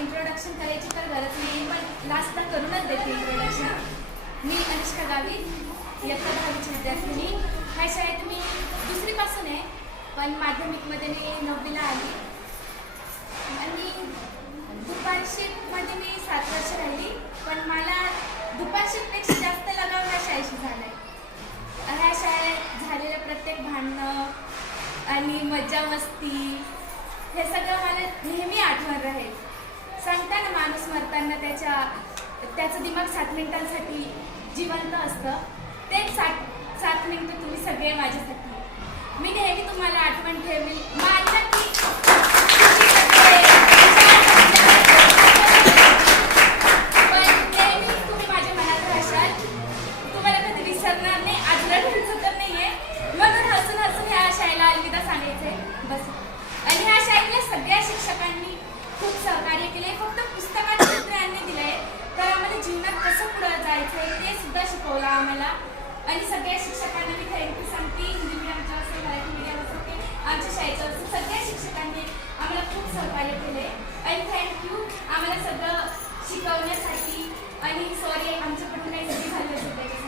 Introduction करायची तर गरज नाही, पण लास्टला करूनच देते इंट्रोडक्शन. मी अनुष्का गावी इयत्ता 10वीची विद्यार्थिनी. ह्या शाळेत मी दुसरीपासून आहे, पण माध्यमिकमध्ये मी 9वीला आली आणि दुपार शिफ्टमध्ये मी 7 वर्ष राहिली. पण मला दुपार शिफ्टपेक्षा जास्त लगाव ह्या शाळेशी झाला आहे. ह्या शाळेत झालेलं प्रत्येक भांडणं आणि मज्जा मस्ती हे सगळं मला नेहमी आठवण राहील. सांगता ना, माणूस मरताना त्याचं दिमाग 7 मिनिटांसाठी जिवंत असतं. ते 7 मिनिटं तुम्ही सगळे माझ्यासाठी. मी नेहमी तुम्हाला आठवण ठेवेल. माझ्या पण नेहमी तुम्ही माझ्या मनात राहाल. तुम्हाला कधी विसरणार नाही. आज रडायचं तर नाहीये, म्हणून हसून हसून ह्या शाळेला अलविदा सांगायचंय बस. आणि ह्या शाळेतल्या सगळ्या शिक्षकांनी खूप सहकार्य केले. फक्त पुस्तकात चित्रांनी दिलंय, तर आम्हाला जीवनात कसं पुढं जायचंय ते सुद्धा शिकवलं आम्हाला. आणि सगळ्या शिक्षकांना मी थँक्यू सांगते. हिंदी मीडियमचं असेल, मराठी मीडियम असो, की आमच्या शाळेचं असेल, सगळ्या शिक्षकांनी आम्हाला खूप सहकार्य केले. आणि थँक्यू आम्हाला सगळं शिकवण्यासाठी. आणि सॉरी आमच्याकडून काही चुकी झाली असेल त्याच्यासाठी.